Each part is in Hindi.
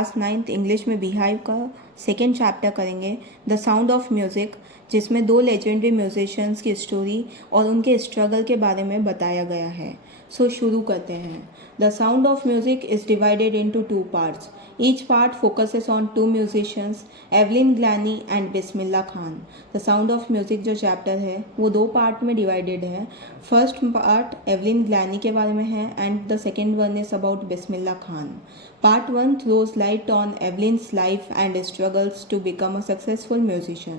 क्लास 9th इंग्लिश में बिहाइव का सेकेंड चैप्टर करेंगे, द साउंड ऑफ म्यूज़िक, जिसमें 2 लेजेंडरी म्यूजिशियंस की स्टोरी और उनके स्ट्रगल के बारे में बताया गया है। सो शुरू करते हैं। The sound of music is divided into 2 parts. Each part focuses on 2 musicians, Evelyn Glennie and Bismillah Khan. The sound of music जो चैप्टर है वो 2 पार्ट में डिवाइडेड है। फर्स्ट पार्ट एवलिन ग्लैनी के बारे में है and the second one is about Bismillah Khan. Part 1 throws light on Evelyn's life and struggles to become a successful musician.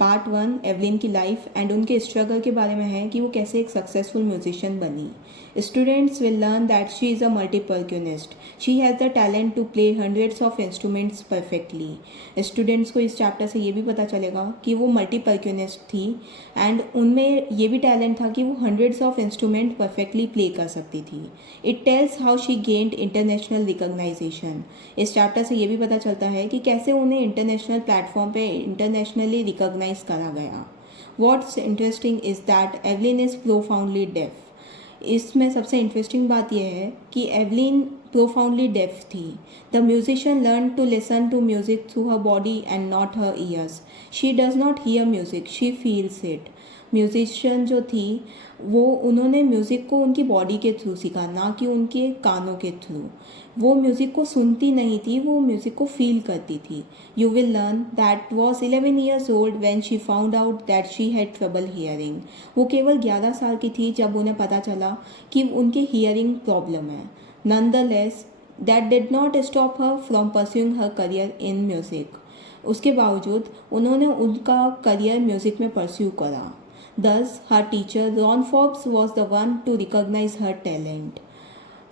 Part 1 Evelyn की लाइफ एंड उनके स्ट्रगल के बारे में है कि वो कैसे एक सक्सेसफुल म्यूजिशियन बनी। Students will learn that she is a multipercussionist. She has the talent to play hundreds of instruments perfectly. Students को इस चैप्टर से ये भी पता चलेगा कि वो मल्टीपर्क्यूनिस्ट थी एंड उनमें ये भी टैलेंट था कि वो hundreds of instrument perfectly play कर सकती थी। It tells how she gained international recognition. इस चैप्टर से ये भी पता चलता है कि कैसे उन्हें इंटरनेशनल प्लेटफॉर्म पे इंटरनेशनली रिकॉग्नाइज करा गया। What's interesting is that Evelyn is profoundly deaf. इसमें सबसे इंटरेस्टिंग बात यह है कि एवलिन प्रोफाउंडली डेफ थी। The musician learn to listen to music through her body and not her years. She does not here music, she feels it. Musician जो थी वो उन्होंने म्यूज़िक को उनकी बॉडी के थ्रू सीखा, ना कि उनके कानों के थ्रू। वो म्यूज़िक को सुनती नहीं थी, वो म्यूज़िक को फील करती थी। You will learn that was 11 years old when she found out that she had trouble hearing. वो केवल 11 साल की थी जब उन्हें पता चला कि उनके हियरिंग प्रॉब्लम है। Nonetheless that did not stop her from pursuing her career in music. उसके बावजूद उन्होंने उनका करियर म्यूज़िक में परस्यू करा। Thus, her teacher Ron Forbes was the one to recognize her talent.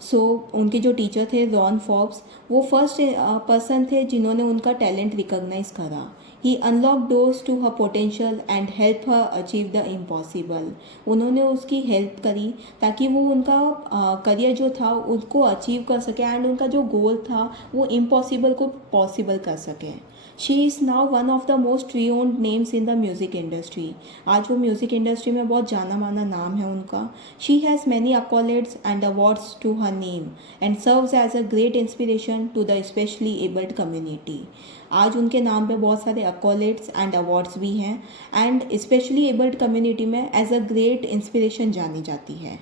So उनके जो टीचर थे रॉन फॉर्ब्स, वो फर्स्ट पर्सन थे जिन्होंने उनका टैलेंट रिकॉग्नाइज करा। He unlock doors to her potential and help her achieve the impossible. उन्होंने उसकी हेल्प करी ताकि वो उनका करियर जो था उसको अचीव कर सके एंड उनका जो गोल था वो इम्पॉसिबल को पॉसिबल कर सके। She is now one of the most renowned names in the music industry. आज वो म्यूज़िक इंडस्ट्री में बहुत जाना माना नाम है उनका। She has many accolades and awards to her name and serves as a great inspiration to the specially abled community. आज उनके नाम पे बहुत सारे accolades and awards भी हैं एंड स्पेशली एबल्ड कम्युनिटी में एज अ ग्रेट इंस्पिरेशन जानी जाती है।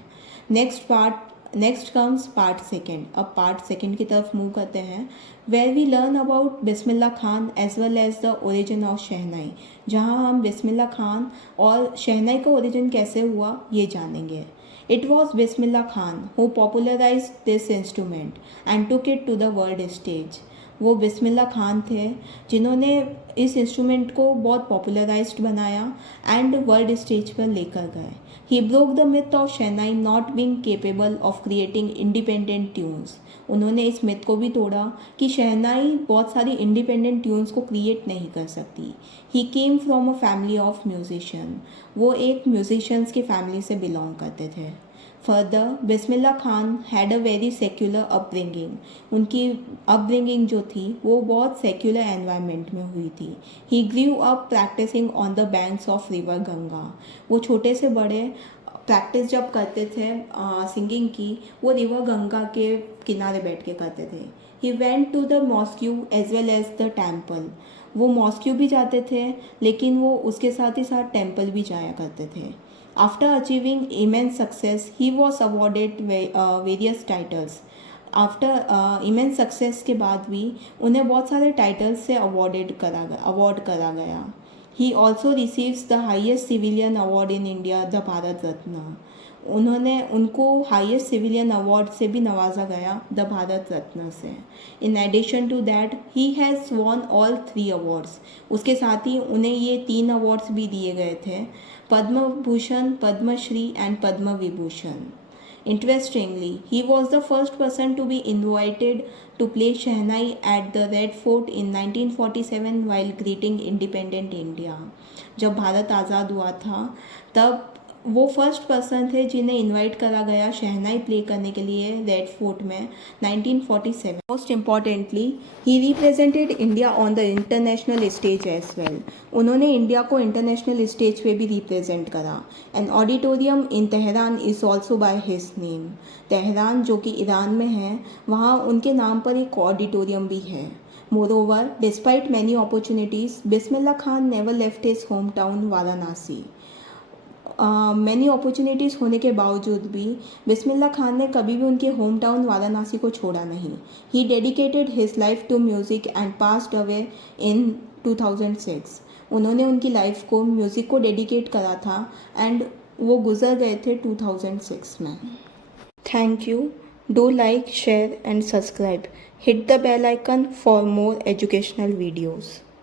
Next comes part second. अब पार्ट सेकेंड की तरफ मूव करते हैं, where we learn about Bismillah Khan as well as the origin of shehnai, जहाँ हम बिस्मिल्ला खान और शहनाई का ओरिजिन कैसे हुआ ये जानेंगे। It was Bismillah Khan who popularized this instrument and took it to the world stage. वो बिस्मिल्ला खान थे जिन्होंने इस इंस्ट्रूमेंट को बहुत पॉपुलराइज्ड बनाया एंड वर्ल्ड स्टेज पर लेकर गए। He broke the myth of shehnai not being capable of creating independent tunes. उन्होंने इस मिथ को भी तोड़ा कि शहनाई बहुत सारी इंडिपेंडेंट ट्यून्स को क्रिएट नहीं कर सकती। He came from a family of musician. वो एक म्यूजिशियंस की फैमिली से बिलोंग करते थे। Further Bismillah Khan had a very secular upbringing. उनकी अपब्रिंगिंग जो थी वो बहुत सेक्युलर एनवायरनमेंट में हुई थी। He grew up practicing on the banks of river Ganga. वो छोटे से बड़े प्रैक्टिस जब करते थे सिंगिंग की, वो रिवर गंगा के किनारे बैठ के करते थे। He went to the mosque as well as the temple. वो मॉस्क्यू भी जाते थे लेकिन वो उसके साथ ही साथ टेम्पल भी जाया करते थे। After achieving immense success, he was awarded various titles. After immense success के बाद भी उन्हें बहुत सारे टाइटल्स से अवार्ड करा गया। He also receives the highest civilian award in India, the Bharat Ratna. उनको हाईएस्ट सिविलियन अवार्ड से भी नवाजा गया, द भारत रत्न से। In addition to that he has won all 3 awards. उसके साथ ही उन्हें ये 3 अवार्ड्स भी दिए गए थे, Padma Bhushan, Padma Shri and Padma Vibhushan. Interestingly, he was the first person to be invited to play Shehnai at the Red Fort in 1947 while greeting independent India. जब भारत आज़ाद हुआ था तब वो फर्स्ट पर्सन थे जिन्हें इनवाइट करा गया शहनाई प्ले करने के लिए रेड फोर्ट में 1947। Most importantly he represented India on the international stage as well. उन्होंने इंडिया को इंटरनेशनल स्टेज पे भी रिप्रेजेंट करा। An auditorium in Tehran is also by his name. Tehran जो कि ईरान में है, वहाँ उनके नाम पर एक ऑडिटोरियम भी है। Moreover, despite many opportunities, Bismillah Khan never left his hometown Varanasi. Many opportunities होने के बावजूद भी बिस्मिल्लाह खान ने कभी भी उनके होम टाउन वाराणसी को छोड़ा नहीं. He dedicated his life to music and passed away in 2006. उन्होंने उनकी लाइफ को म्यूज़िक को डेडिकेट करा था एंड वो गुजर गए थे 2006 में. Thank you. Do like, share and subscribe. Hit the bell icon for more educational videos.